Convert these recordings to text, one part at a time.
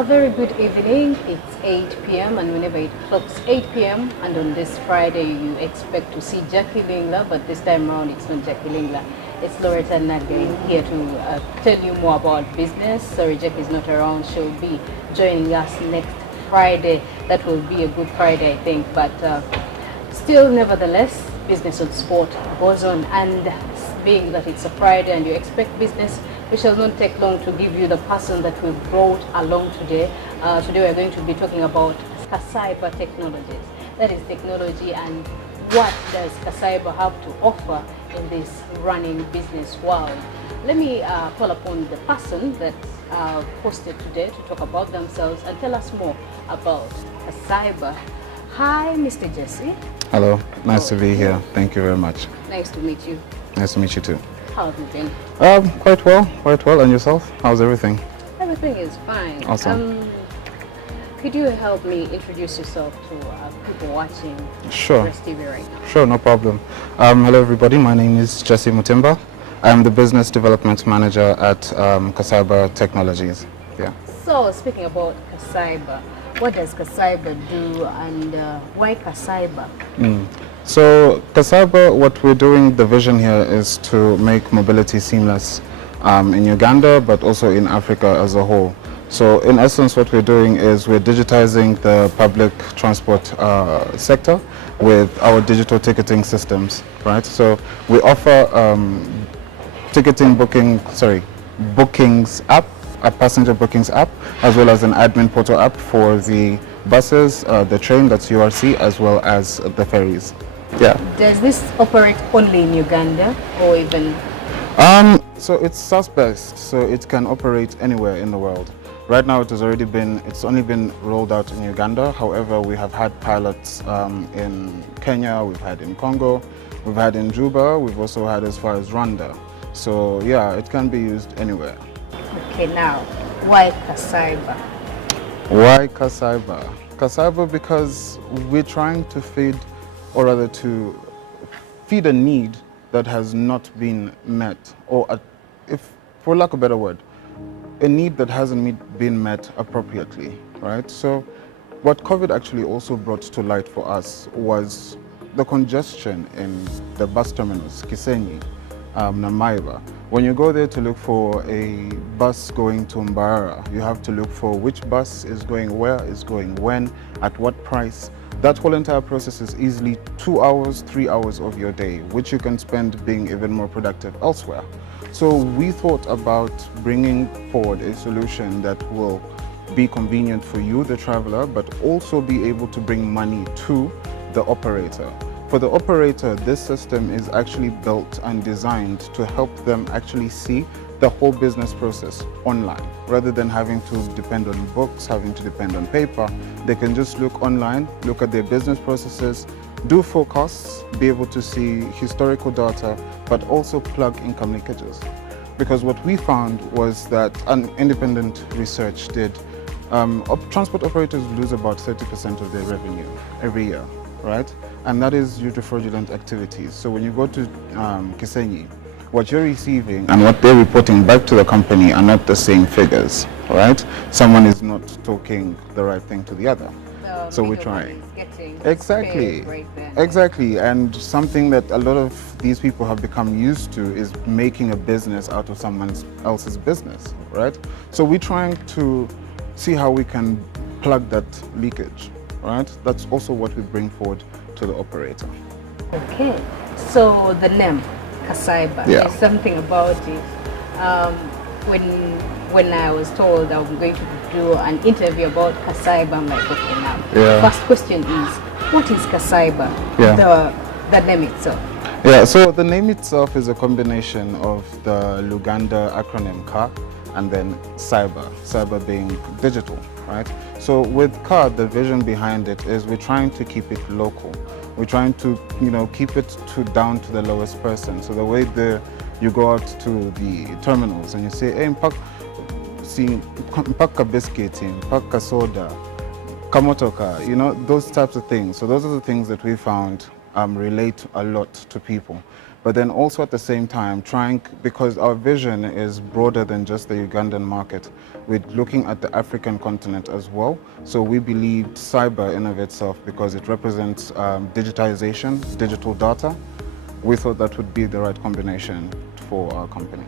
A very good evening. It's 8 p.m. and whenever it clocks 8 p.m. and on this Friday you expect to see Jackie Lingla, but this time around it's not Jackie Lingla. It's Lauretta Naggayi here to tell you more about business. Sorry, Jackie is not around. She'll be joining us next Friday. That will be a good Friday, I think. But still, nevertheless, business on sport goes on. And being that it's a Friday and you expect business, we shall not take long to give you the person that we brought along today. Today we're going to be talking about KaCyber Technologies. That is technology, and what does KaCyber have to offer in this running business world. Let me call upon the person that hosted today to talk about themselves and tell us more about KaCyber. Hi, Mr. Jesse. Hello, nice to be here. Thank you very much. Nice to meet you. Nice to meet you too. How have you been? Quite well. And yourself? How's everything? Everything is fine. Awesome. Could you help me introduce yourself to people watching Sure. Press TV right now? Sure, no problem. Hello everybody, my name is Jesse Mutimba. I'm the Business Development Manager at KaCyber Technologies. Yeah. So, speaking about KaCyber, what does KaCyber do and why KaCyber? So KaCyber, what we're doing, the vision here is to make mobility seamless in Uganda, but also in Africa as a whole. So in essence, what we're doing is we're digitizing the public transport sector with our digital ticketing systems, right? So we offer bookings app, a passenger bookings app, as well as an admin portal app for the buses, the train, that's URC, as well as the ferries. Yeah. Does this operate only in Uganda or even? So it's SaaS-based, so it can operate anywhere in the world. Right now it's only been rolled out in Uganda. However, we have had pilots in Kenya, we've had in Congo, we've had in Juba, we've also had as far as Rwanda. So yeah, it can be used anywhere. Okay, now, why KaCyber? Why KaCyber? KaCyber because we're trying to feed a need that has not been met, or if, for lack of a better word, a need that hasn't been met appropriately, right? So what COVID actually also brought to light for us was the congestion in the bus terminals, Kisenyi, Namaiba. When you go there to look for a bus going to Mbarara, you have to look for which bus is going where, is going when, at what price. That whole entire process is easily 2 hours, 3 hours of your day, which you can spend being even more productive elsewhere. So we thought about bringing forward a solution that will be convenient for you, the traveler, but also be able to bring money to the operator. For the operator, this system is actually built and designed to help them actually see the whole business process online. Rather than having to depend on books, having to depend on paper, they can just look online, look at their business processes, do forecasts, be able to see historical data, but also plug income linkages. Because what we found was that an independent research did, transport operators lose about 30% of their revenue every year, right? And that is due to fraudulent activities. So when you go to Kisenyi, what you're receiving and what they're reporting back to the company are not the same figures, right? Someone is not talking the right thing to the other. So we're trying. Exactly. Right there. Exactly. And something that a lot of these people have become used to is making a business out of someone else's business, right? So we're trying to see how we can plug that leakage, right? That's also what we bring forward to the operator. Okay. So the name KaCyber, there's something about it. When I was told I'm going to do an interview about KaCyber, I'm like, okay, now. Yeah. First question is, what is KaCyber? Yeah. The name itself. Yeah, so the name itself is a combination of the Luganda acronym Ka and then cyber, cyber being digital, right? So with Ka, the vision behind it is we're trying to keep it local. We're trying to, keep it down to the lowest person. So the way you go out to the terminals and you say, hey, mpaka biscuit, mpaka soda, kamotoka, those types of things. So those are the things that we found relate a lot to people. but then also at the same time trying, because our vision is broader than just the Ugandan market, we're looking at the African continent as well. So we believed cyber in of itself, because it represents digitization, digital data. We thought that would be the right combination for our company.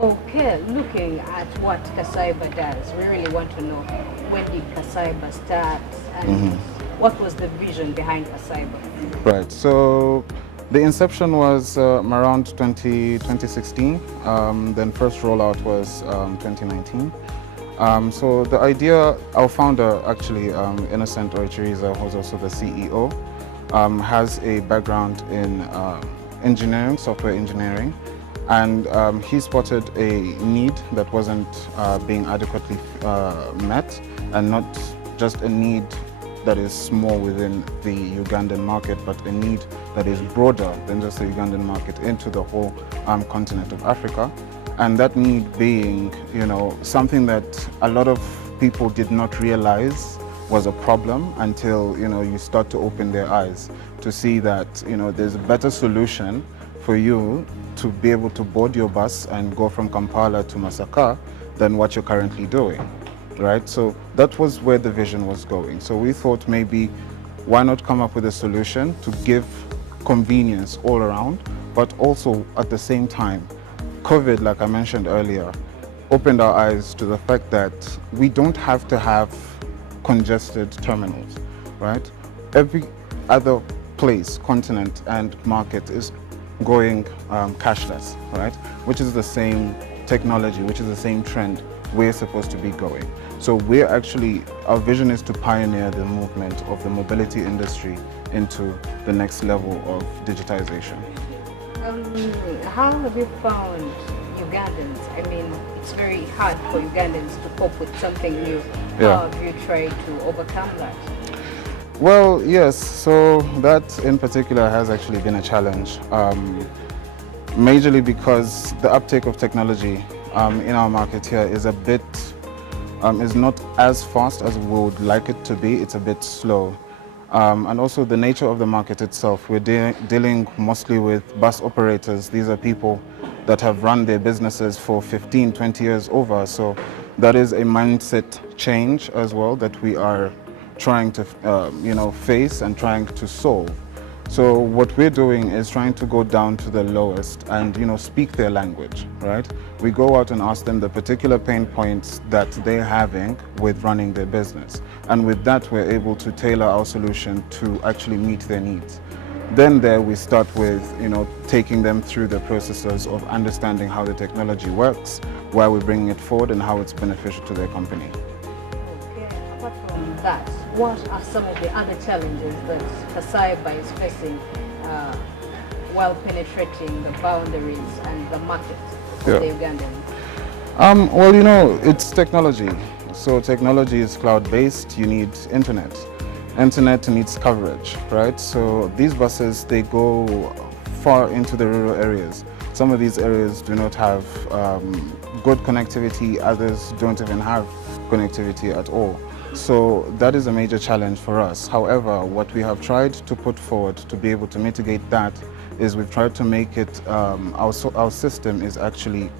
Okay, looking at what KaCyber does, we really want to know, when did KaCyber start and what was the vision behind KaCyber? Right, so the inception was around 2016, then first rollout was 2019. So the idea, our founder actually, Innocent Oichiriza, who's also the CEO, has a background in engineering, software engineering, and he spotted a need that wasn't being adequately met, and not just a need that is small within the Ugandan market, but a need that is broader than just the Ugandan market into the whole continent of Africa. And that need being, something that a lot of people did not realize was a problem until, you start to open their eyes to see that, there's a better solution for you to be able to board your bus and go from Kampala to Masaka than what you're currently doing, right? So that was where the vision was going. So we thought, maybe why not come up with a solution to give convenience all around, but also at the same time, COVID, like I mentioned earlier, opened our eyes to the fact that we don't have to have congested terminals, right? Every other place, continent and market is going cashless, right? Which is the same technology, which is the same trend we're supposed to be going. So we're actually, our vision is to pioneer the movement of the mobility industry into the next level of digitization. How have you found Ugandans? I mean, it's very hard for Ugandans to cope with something new. How have you tried to overcome that? Well, yes, so that in particular has actually been a challenge, majorly because the uptake of technology in our market here is a bit, is not as fast as we would like it to be. It's a bit slow. And also the nature of the market itself, we're dealing mostly with bus operators. These are people that have run their businesses for 15, 20 years over. So that is a mindset change as well that we are trying to face and trying to solve. So what we're doing is trying to go down to the lowest and speak their language, right? We go out and ask them the particular pain points that they're having with running their business. And with that, we're able to tailor our solution to actually meet their needs. Then there we start with taking them through the processes of understanding how the technology works, why we're bringing it forward, and how it's beneficial to their company. Okay. Apart from that, what are some of the other challenges that KaCyber is facing while penetrating the boundaries and the market of the Ugandans? Well, it's technology. So technology is cloud-based. You need internet. Internet needs coverage, right? So these buses, they go far into the rural areas. Some of these areas do not have good connectivity. Others don't even have connectivity at all. So that is a major challenge for us. However, what we have tried to put forward to be able to mitigate that is we've tried to make it, our system is actually,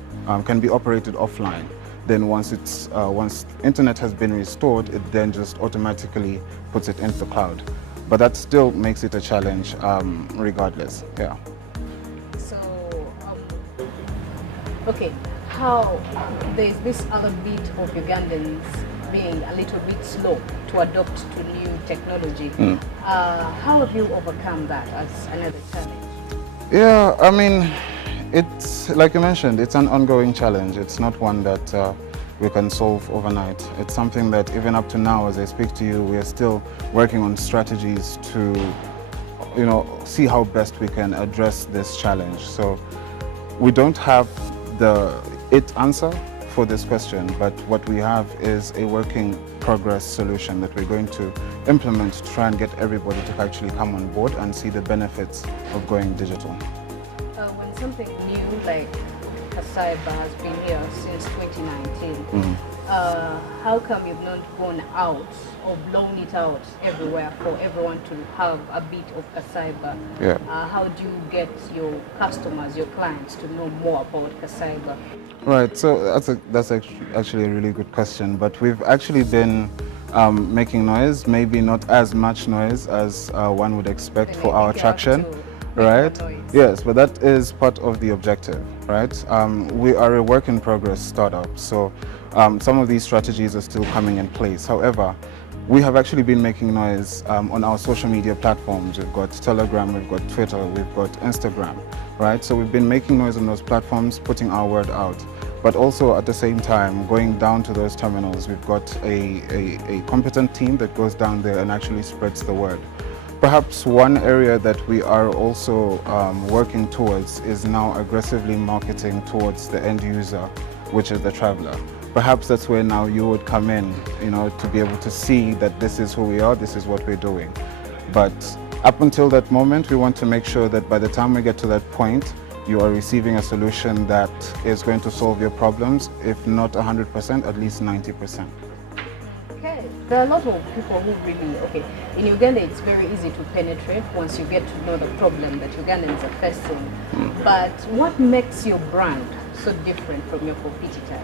can be operated offline. Then once internet has been restored, it then just automatically puts it into the cloud. But that still makes it a challenge regardless, yeah. So, okay, how there's this other bit of Ugandans being a little bit slow to adopt to new technology. How have you overcome that as another challenge? Yeah, I mean, it's like you mentioned, it's an ongoing challenge. It's not one that we can solve overnight. It's something that even up to now, as I speak to you, we are still working on strategies to, see how best we can address this challenge. So we don't have the answer for this question, but what we have is a working progress solution that we're going to implement to try and get everybody to actually come on board and see the benefits of going digital. When something new like KaCyber has been here since 2019, how come you've not gone out or blown it out everywhere for everyone to have a bit of KaCyber? Yeah. How do you get your customers, your clients to know more about KaCyber? Right, so actually a really good question, but we've actually been making noise, maybe not as much noise as one would expect Then for I our think you have traction, to make right? more noise. Yes, but that is part of the objective, right? We are a work in progress startup, so some of these strategies are still coming in place. However, we have actually been making noise on our social media platforms. We've got Telegram, we've got Twitter, we've got Instagram, right? So we've been making noise on those platforms, putting our word out. But also at the same time, going down to those terminals, we've got a competent team that goes down there and actually spreads the word. Perhaps one area that we are also working towards is now aggressively marketing towards the end user, which is the traveler. Perhaps that's where now you would come in, to be able to see that this is who we are, this is what we're doing. But up until that moment, we want to make sure that by the time we get to that point, you are receiving a solution that is going to solve your problems, if not 100%, at least 90%. Okay, there are a lot of people who really, in Uganda it's very easy to penetrate once you get to know the problem that Ugandans are facing. But what makes your brand so different from your competitors?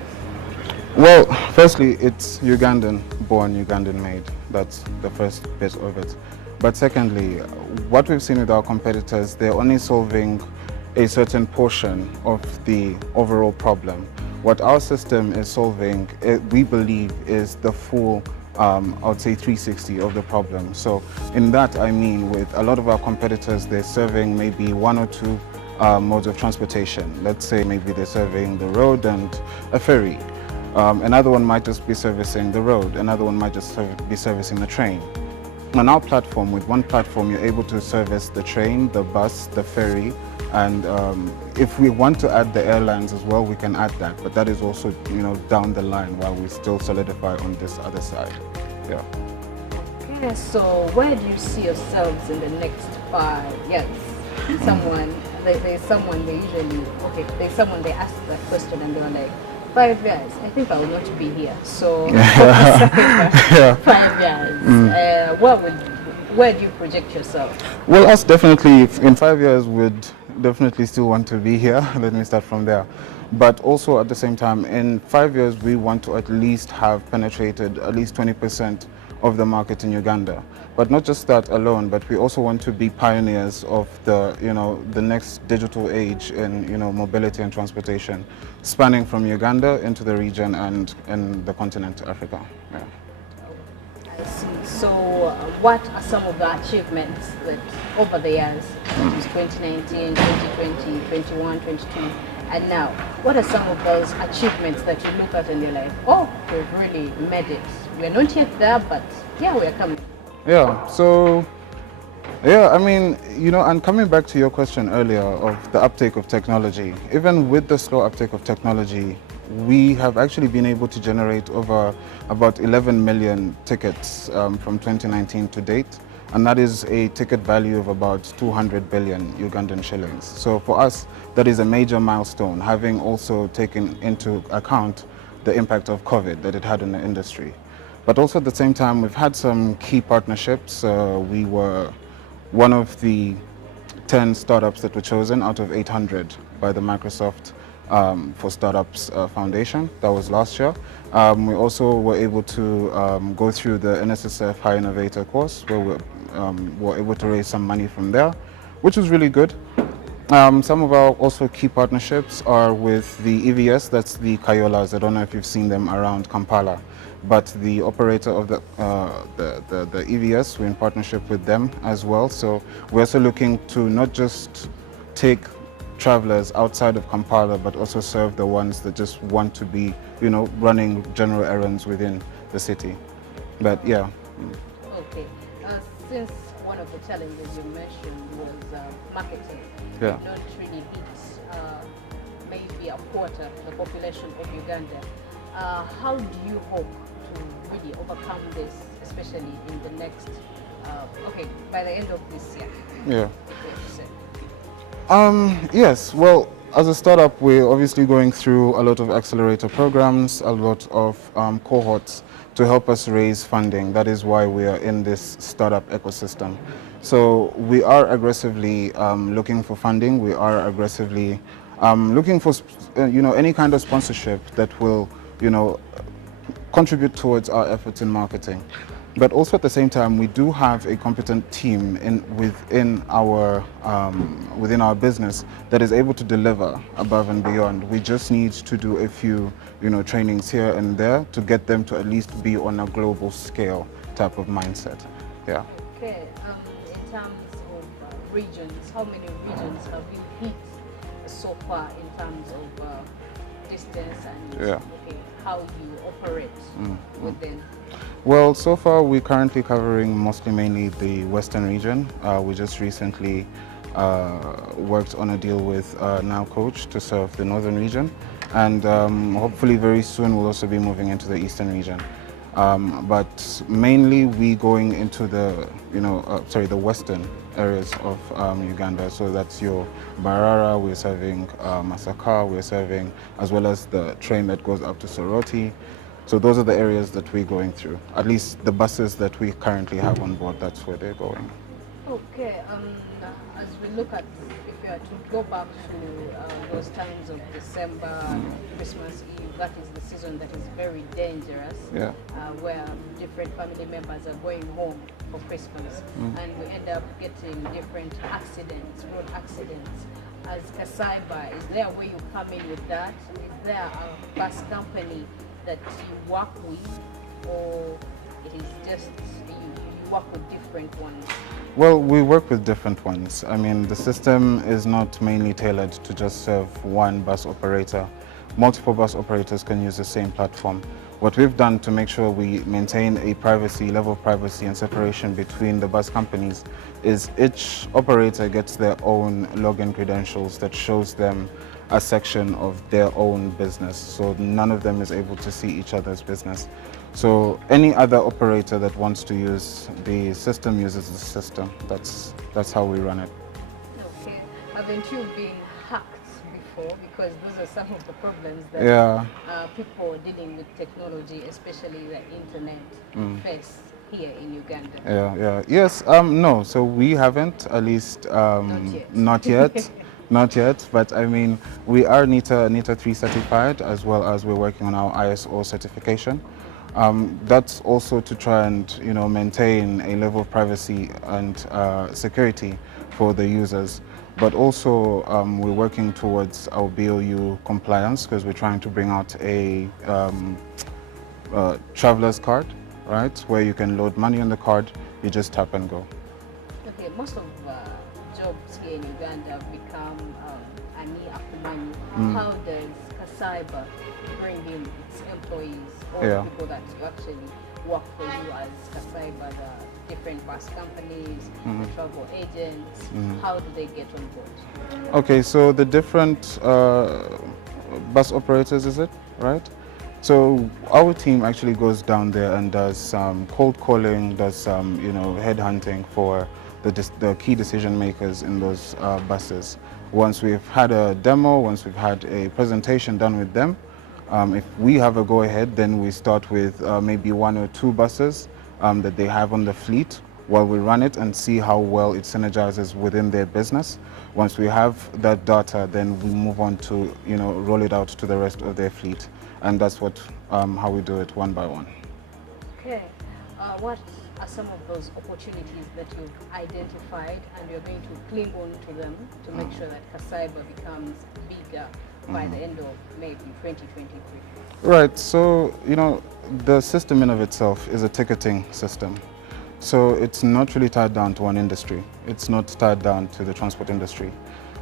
Well, firstly, it's Ugandan born, Ugandan made. That's the first bit of it. But secondly, what we've seen with our competitors, they're only solving a certain portion of the overall problem. What our system is solving, we believe, is the full, I would say 360 of the problem. So in that, I mean, with a lot of our competitors, they're serving maybe one or two modes of transportation. Let's say maybe they're serving the road and a ferry. Another one might just be servicing the road. Another one might just be servicing the train. On our platform, with one platform, you're able to service the train, the bus, the ferry, and if we want to add the airlines as well, we can add that. But that is also, down the line while we still solidify on this other side. Yeah. Okay, so where do you see yourselves in the next 5 years? There's someone they ask that question and they're like, 5 years, I think I will not be here. So, Yeah. 5 years, where do you project yourself? Well, us definitely, in 5 years, would definitely still want to be here. Let me start from there. But also at the same time, in 5 years, we want to at least have penetrated at least 20% of the market in Uganda. But not just that alone, but we also want to be pioneers of the next digital age in, mobility and transportation, spanning from Uganda into the region and in the continent Africa. Yeah. I see. So, what are some of the achievements that over the years, that is 2019, 2020, 21, 22, and now, what are some of those achievements that you look at and you're like, oh, we've really made it. We're not yet there, but yeah, we're coming. Yeah, so, I mean, and coming back to your question earlier of the uptake of technology, even with the slow uptake of technology, we have actually been able to generate over about 11 million tickets from 2019 to date, and that is a ticket value of about 200 billion Ugandan shillings. So for us, that is a major milestone, having also taken into account the impact of COVID that it had in the industry. But also at the same time, we've had some key partnerships. We were one of the 10 startups that were chosen out of 800 by the Microsoft for Startups Foundation. That was last year. We also were able to go through the NSSF High Innovator course, where we were able to raise some money from there, which was really good. Some of our also key partnerships are with the EVS, that's the Kayolas. I don't know if you've seen them around Kampala, but the operator of the EVS, we're in partnership with them as well. So we're also looking to not just take travelers outside of Kampala, but also serve the ones that just want to be, running general errands within the city. But yeah. Okay. Since one of the challenges you mentioned was marketing, Yeah. you don't really hit maybe a quarter of the population of Uganda. How do you hope to really overcome this, especially in the next, by the end of this year? Yeah. Okay, so. Yes, well, as a startup, we're obviously going through a lot of accelerator programs, a lot of cohorts to help us raise funding. That is why we are in this startup ecosystem. So we are aggressively looking for funding. We are aggressively looking for, any kind of sponsorship that will, contribute towards our efforts in marketing. But also at the same time, we do have a competent team within our business that is able to deliver above and beyond. We just need to do a few, trainings here and there to get them to at least be on a global scale type of mindset. Yeah. Okay. In terms of regions, how many regions have you hit so far in terms of distance and how you operate with them? Well, so far we're currently covering mainly the Western region. We just recently worked on a deal with Now Coach to serve the Northern region, and hopefully very soon we'll also be moving into the Eastern region. But mainly we going into the, the Western areas of Uganda. So that's your Barara, we're serving Masaka, we're serving, as well as the train that goes up to Soroti. So those are the areas that we're going through. At least the buses that we currently have on board, that's where they're going. Okay, as we look at, if you are to go back to those times of December, Christmas Eve, that is the season that is very dangerous, where different family members are going home for Christmas, and we end up getting different accidents, road accidents. As KaCyber, is there a way you come in with that? Is there a bus company that you work with, or it is just you work with different ones? Well, we work with different ones. I mean, the system is not mainly tailored to just serve one bus operator. Multiple bus operators can use the same platform. What we've done to make sure we maintain a level of privacy and separation between the bus companies is each operator gets their own login credentials that shows them a section of their own business, so none of them is able to see each other's business. So any other operator that wants to use the system uses the system. That's how we run it. Okay. Haven't you been hacked before? Because those are some of the problems that people dealing with technology, especially the internet, face here in Uganda. Yes, no, so we haven't, at least not yet. Not yet, but I mean, we are NITA 3 certified, as well as we're working on our ISO certification. That's also to try and maintain a level of privacy and security for the users. But also we're working towards our BOU compliance, because we're trying to bring out a traveler's card, right, where you can load money on the card, you just tap and go. Okay, most of jobs here in Uganda have become ani akumani. How does KaCyber bring in its employees or people that actually work for you as KaCyber, the different bus companies, the travel agents? How do they get on board? Okay, so the different bus operators, is it, right? So our team actually goes down there and does some cold calling, does some headhunting for the key decision makers in those buses. Once we've had a demo, once we've had a presentation done with them, if we have a go-ahead, then we start with maybe 1 or 2 buses that they have on the fleet while we run it and see how well it synergizes within their business. Once we have that data, then we move on to roll it out to the rest of their fleet, and that's how we do it one by one. Okay, what are some of those opportunities that you've identified and you're going to cling on to them to make sure that KaCyber becomes bigger by the end of maybe 2023? Right, so the system in of itself is a ticketing system. So it's not really tied down to one industry. It's not tied down to the transport industry.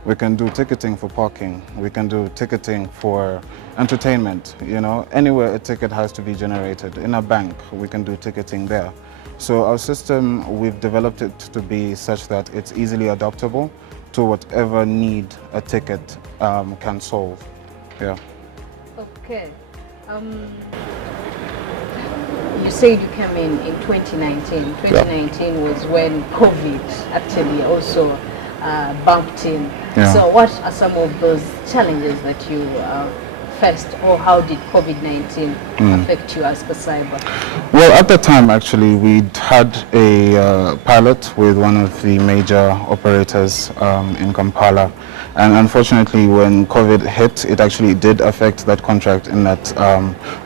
We can do ticketing for parking. We can do ticketing for entertainment. Anywhere a ticket has to be generated. In a bank, we can do ticketing there. So our system, we've developed it to be such that it's easily adaptable to whatever need a ticket can solve. Yeah. Okay. You said you came in 2019. 2019 was when COVID actually also bumped in. Yeah. So what are some of those challenges that you faced, or how did COVID-19 affect you as KaCyber? Well, at the time, actually, we'd had a pilot with one of the major operators in Kampala. And unfortunately, when COVID hit, it actually did affect that contract in that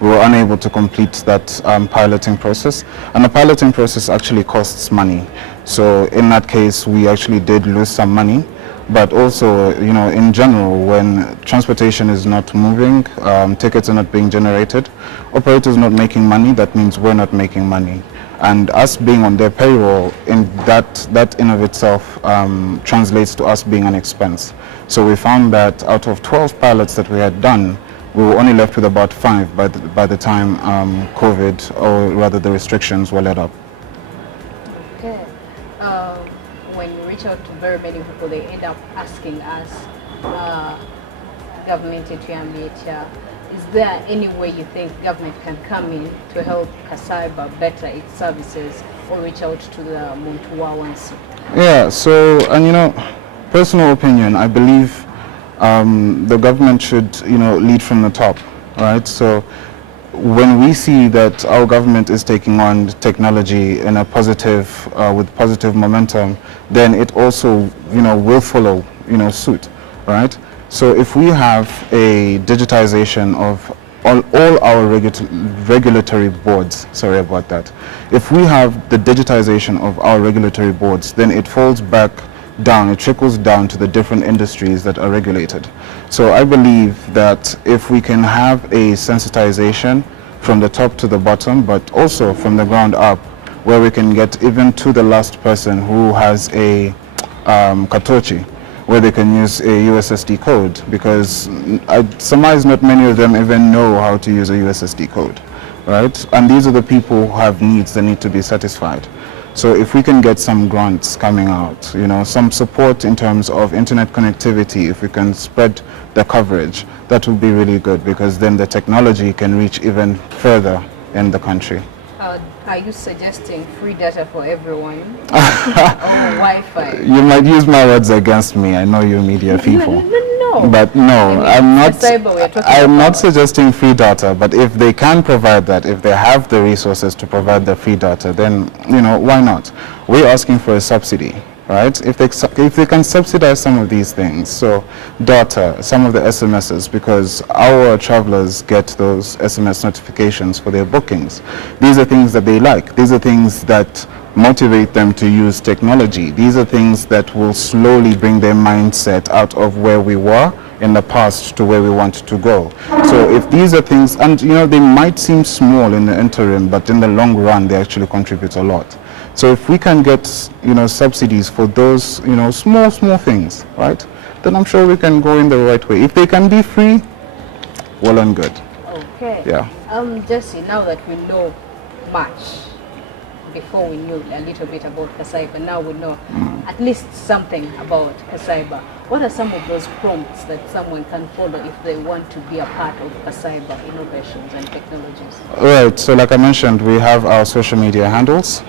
we were unable to complete that piloting process. And the piloting process actually costs money. So in that case, we actually did lose some money. But also, you know, in general, when transportation is not moving, tickets are not being generated, operators not making money, that means we're not making money. And us being on their payroll, in that in of itself translates to us being an expense. So we found that out of 12 pilots that we had done, we were only left with about 5 by the time COVID, or rather the restrictions, were let up. Okay. When we reach out to very many people, they end up asking us, government yetu, is there any way you think government can come in to help KaCyber better its services, or reach out to the muntu wawansi? Yeah, so, and you know, personal opinion, I believe the government should, you know, lead from the top, right? So when we see that our government is taking on technology in a positive, with positive momentum, then it also, you know, will follow, you know, suit, right? So if we have a digitization of all our regulatory boards, sorry about that. If we have the digitization of our regulatory boards, then it falls back down, it trickles down to the different industries that are regulated. So I believe that if we can have a sensitization from the top to the bottom, but also from the ground up, where we can get even to the last person who has a katochi, where they can use a USSD code, because I surmise not many of them even know how to use a USSD code, right? And these are the people who have needs that need to be satisfied. So if we can get some grants coming out, you know, some support in terms of internet connectivity, if we can spread the coverage, that would be really good, because then the technology can reach even further in the country. Are you suggesting free data for everyone or Wi-Fi? You might use my words against me. I know you media people. No. But no, I mean, I'm not suggesting free data, but if they can provide that, if they have the resources to provide the free data, then, you know, why not? We're asking for a subsidy, right? If they can subsidize some of these things, so data, some of the SMSs, because our travelers get those SMS notifications for their bookings. These are things that they like. These are things that motivate them to use technology. These are things that will slowly bring their mindset out of where we were in the past to where we want to go. So if these are things, and you know, they might seem small in the interim, but in the long run, they actually contribute a lot. So if we can get, you know, subsidies for those, you know, small things, right, then I'm sure we can go in the right way. If they can be free, well and good. Okay. Yeah. Jesse, now that we know much, before we knew a little bit about KaCyber, now we know at least something about KaCyber. What are some of those prompts that someone can follow if they want to be a part of KaCyber innovations and technologies? All right, so like I mentioned, we have our social media handles.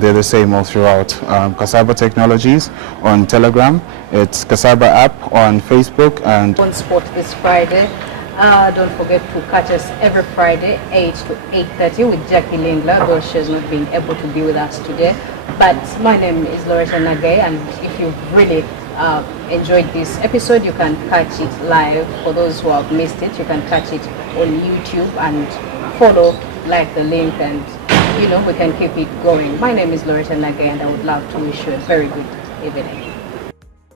They're the same all throughout. KaCyber Technologies on Telegram. It's KaCyber app on Facebook. And on spot this Friday. Don't forget to catch us every Friday, 8 to 8:30 with Jackie Lingler, though she has not been able to be with us today. But my name is Lauretta Naggayi, and if you've really enjoyed this episode, you can catch it live. For those who have missed it, you can catch it on YouTube and follow, like the link, and you know, we can keep it going. My name is Lauretta Naggayi, and I would love to wish you a very good evening.